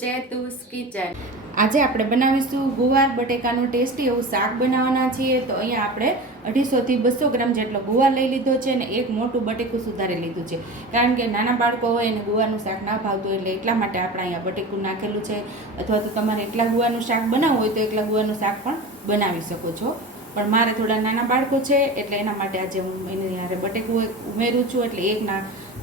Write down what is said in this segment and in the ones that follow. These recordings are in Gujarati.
ચેતુસ કિચન। આજે આપણે બનાવીશું ગુવાર બટેકાનું ટેસ્ટી એવું શાક બનાવવાના છીએ। તો અહીંયા આપણે 250 થી 200 ગ્રામ જેટલો ગુવાર લઈ લીધો છે અને એક મોટું બટેકું સુધારી લીધું છે, કારણ કે નાના બાળકો હોય અને ગુવારનું શાક ના ભાવતું હોય એટલે એટલા માટે આપણે અહીંયા બટેકું નાખેલું છે। અથવા તો તમારે એકલા ગુવારનું શાક બનાવવું હોય તો એકલા ગુવારનું શાક પણ બનાવી શકો છો, પણ મારે થોડા નાના બાળકો છે એટલે એના માટે આજે હું એની હારે બટેકું ઉમેરું છું। એટલે એક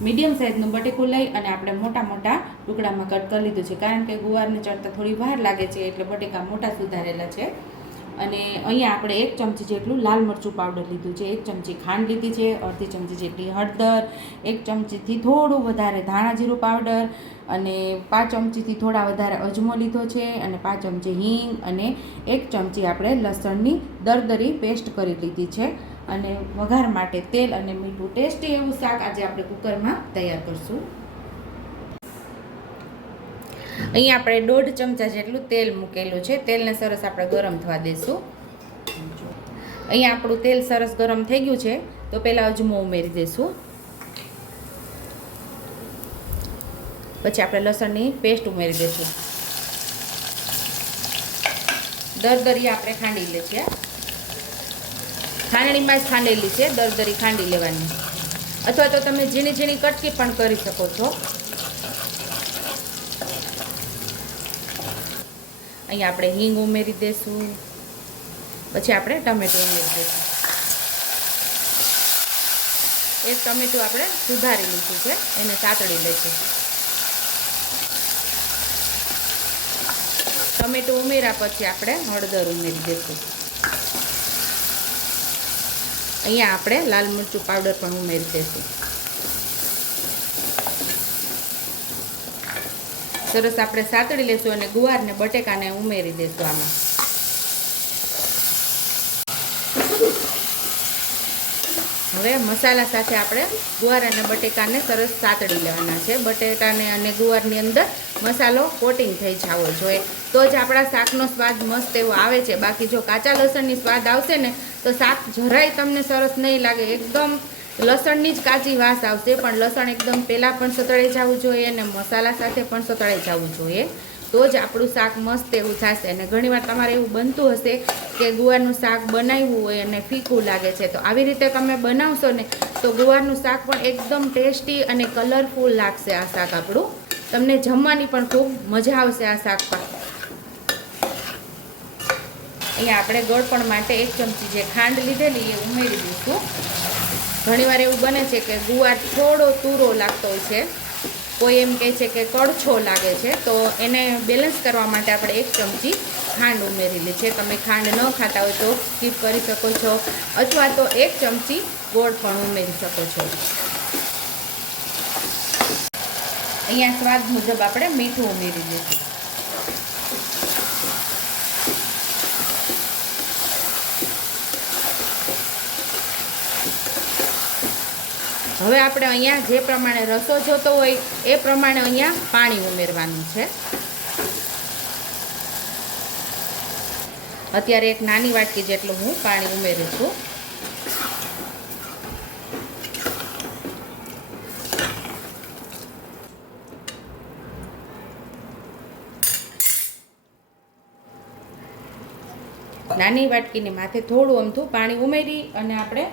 મીડિયમ સાઇઝનું બટેકું લઈ અને આપણે મોટા મોટા ટુકડામાં કટ કરી લીધું છે, કારણ કે ગુવારને ચડતા થોડી વાર લાગે છે એટલે બટેકા મોટા સુધારેલા છે। અને અહીંયા આપણે 1 ચમચી જેટલું લાલ મરચું પાવડર લીધું છે, 1 ચમચી ખાંડ લીધી છે, અડધી ચમચી જેટલી હળદર, 1 ચમચીથી થોડું વધારે ધાણા જીરું પાવડર અને 5 ચમચીથી થોડા વધારે અજમો લીધો છે અને 5 ચમચી હિંગ અને 1 ચમચી આપણે લસણની દરદરી પેસ્ટ કરી લીધી છે। અને વઘાર માટે તેલ અને મીઠું, ટેસ્ટી એવું શાક આજે આપણે કુકરમાં તૈયાર કરશું। અહીં આપણે 1.5 ચમચા જેટલું તેલ મૂકેલું છે, તેલને સરસ આપણે ગરમ થવા દઈશું। અહીંયા આપણું તેલ સરસ ગરમ થઈ ગયું છે તો પહેલાં અજમો ઉમેરી દઈશું, પછી આપણે લસણની પેસ્ટ ઉમેરી દઈશું, દરદરી આપણે ખાંડી લે છે, ખાંડણીમાં જ ખાંડેલી છે, દરદરી ખાંડી લેવાની, અથવા તો તમે ઝીણી ઝીણી કટકી પણ કરી શકો છો। અહીંયા આપણે હિંગ ઉમેરી દઈશું, પછી આપણે ટમેટું ઉમેરી દઈશું। એક ટમેટું આપણે સુધારી લીધું છે, એને સાતળી લઈશું। ટમેટું ઉમેર્યા પછી આપણે હળદર ઉમેરી દઈશું। અહીંયા આપણે લાલ મરચું પાવડર પણ ઉમેરી દઈશું। સરસ આપણે સાતળી લેશું અને ગુવાર ને બટેકાને ઉમેરી દઈશું આમાં। હવે મસાલા સાથે આપણે ગુવાર અને બટેકાને સરસ સાતળી લેવાના છે। બટેટાને અને ગુવારની અંદર મસાલો કોટિંગ થઈ જવો જોઈએ, તો જ આપણા શાકનો સ્વાદ મસ્ત એવો આવે છે। બાકી જો કાચા લસણની સ્વાદ આવશે ને તો શાક જરાય તમને સરસ નહીં લાગે, એકદમ લસણની જ કાચી વાસ આવશે। પણ લસણ એકદમ પહેલાં પણ સતળાઈ જવું જોઈએ અને મસાલા સાથે પણ સતળાઈ જવું જોઈએ, તો જ આપણું શાક મસ્ત એવું થશે। અને ઘણીવાર તમારે એવું બનતું હશે કે ગુવારનું શાક બનાવ્યું હોય અને ફીકું લાગે છે, તો આવી રીતે તમે બનાવશો ને તો ગુવારનું શાક પણ એકદમ ટેસ્ટી અને કલરફુલ લાગશે। આ શાક આપણું તમને જમવાની પણ ખૂબ મજા આવશે આ શાક પર। અહીંયા આપણે ગળપણ માટે 1 ચમચી જે ખાંડ લીધેલી એ ઉમેરી દઈશું। ઘણીવાર એવું બને છે કે ગુવાર થોડો તુરો લાગતો હોય છે, કોઈ એમ કહે છે કે કડછો લાગે છે, તો એને બેલેન્સ કરવા માટે આપણે 1 ચમચી ખાંડ ઉમેરેલી છે। તમે ખાંડ ન ખાતા હોય તો સ્કીપ કરી શકો છો, અથવા તો 1 ચમચી ગોળ પણ ઉમેરી શકો છો। અહીંયા સ્વાદ મુજબ આપણે મીઠું ઉમેરી દઈશું। હવે આપણે અહીંયા જે પ્રમાણે રસો જોતો હોય એ પ્રમાણે અહીંયા પાણી ઉમેરવાનું છે। અત્યારે એક નાની વાટકી જેટલું હું પાણી ઉમેરું છું। નાની વાટકીની માથે થોડું અમથું પાણી ઉમેરી અને આપણે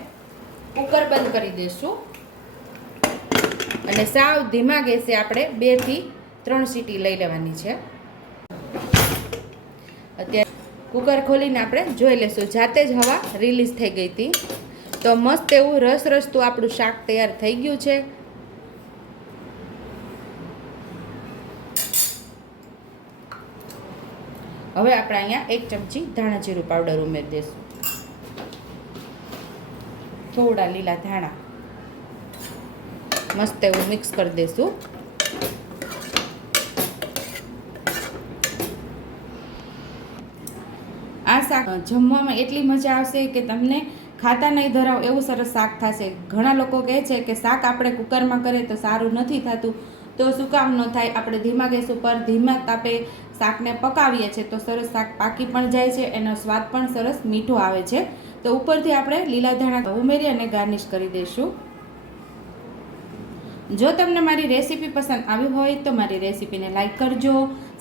કુકર બંધ કરી દઈશું અને સાવ ધીમા ગેસે આપણે 2 થી 3 સીટી લઈ લેવાની છે। અત્યારે કુકર ખોલીને આપણે જોઈ લઈશું, જાતે જ હવા રિલીઝ થઈ ગઈ હતી, તો મસ્ત એવું રસરસતું આપણું શાક તૈયાર થઈ ગયું છે। હવે આપણે અહીંયા 1 ચમચી ધાણા જીરું પાવડર ઉમેરી દઈશું, થોડા લીલા ધાણા, મસ્ત એવું મિક્સ કરી દઈશું। આ શાક જમવામાં એટલી મજા આવશે કે તમને ખાતા નહીં ધરાવ એવું સરસ શાક થશે। ઘણા લોકો કહે છે કે શાક આપણે કુકરમાં કરીએ તો સારું નથી થતું, તો શું કામ ન થાય? આપણે ધીમા ગેસ ઉપર ધીમા તાપે શાકને પકાવીએ છીએ તો સરસ શાક પાકી પણ જાય છે, એનો સ્વાદ પણ સરસ મીઠો આવે છે। તો ઉપરથી આપણે લીલા ધાણા ઉમેરી અને ગાર્નિશ કરી દઈશું। જો તમને મારી રેસીપી પસંદ આવી હોય તો મારી રેસીપીને લાઈક કરજો,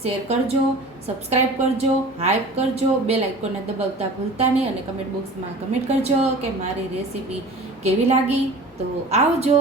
શેર કરજો, સબસ્ક્રાઈબ કરજો, હાઈપ કરજો, બેલ આઇકોનને દબાવતા ભૂલતા નહીં અને કમેન્ટ બોક્સમાં કમેન્ટ કરજો કે મારી રેસીપી કેવી લાગી. તો આવજો.